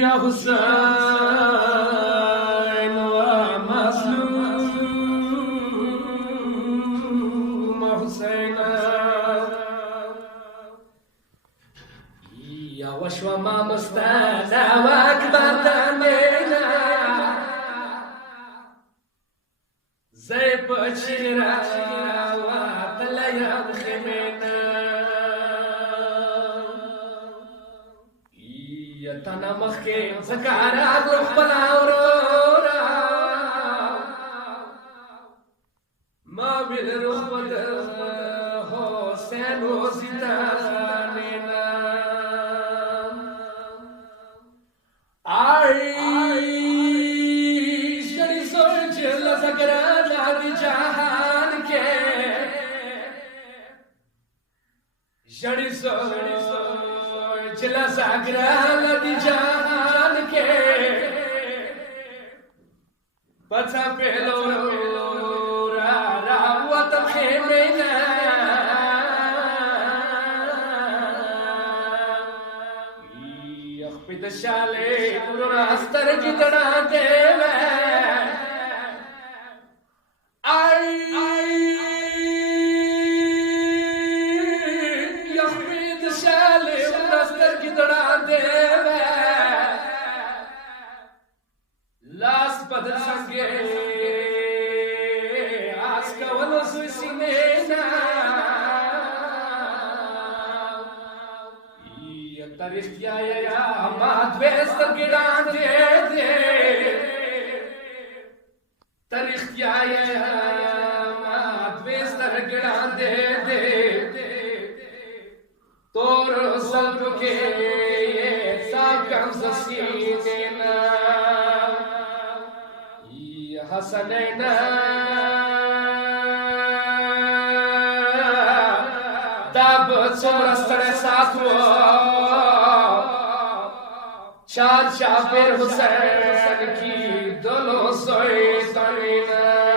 या हुसैन व मज़लूम हुसैन या वशवा मा मुस्ताना व अकबर तमेना زي بشيرة وطلع بخمينا يتنا مخي زكارا روح بالعورورا ما بالروح بده حسين وزيداننا شري سوچ لزكرا जहान के जड़ी सो जिला सागरा लदी जहान के पचा पेलो रावत खेमेना यखपिद शाले पुरा अस्तर जितना देवे Tarihtiya ya madvestar gidante de Tarihtiya ya madvestar gidante de Tor salb ke sakam zasina Ya Hasanayna Dab cumra stare satwo शाद शाफिर हुसैन की दोनों सोई तमीना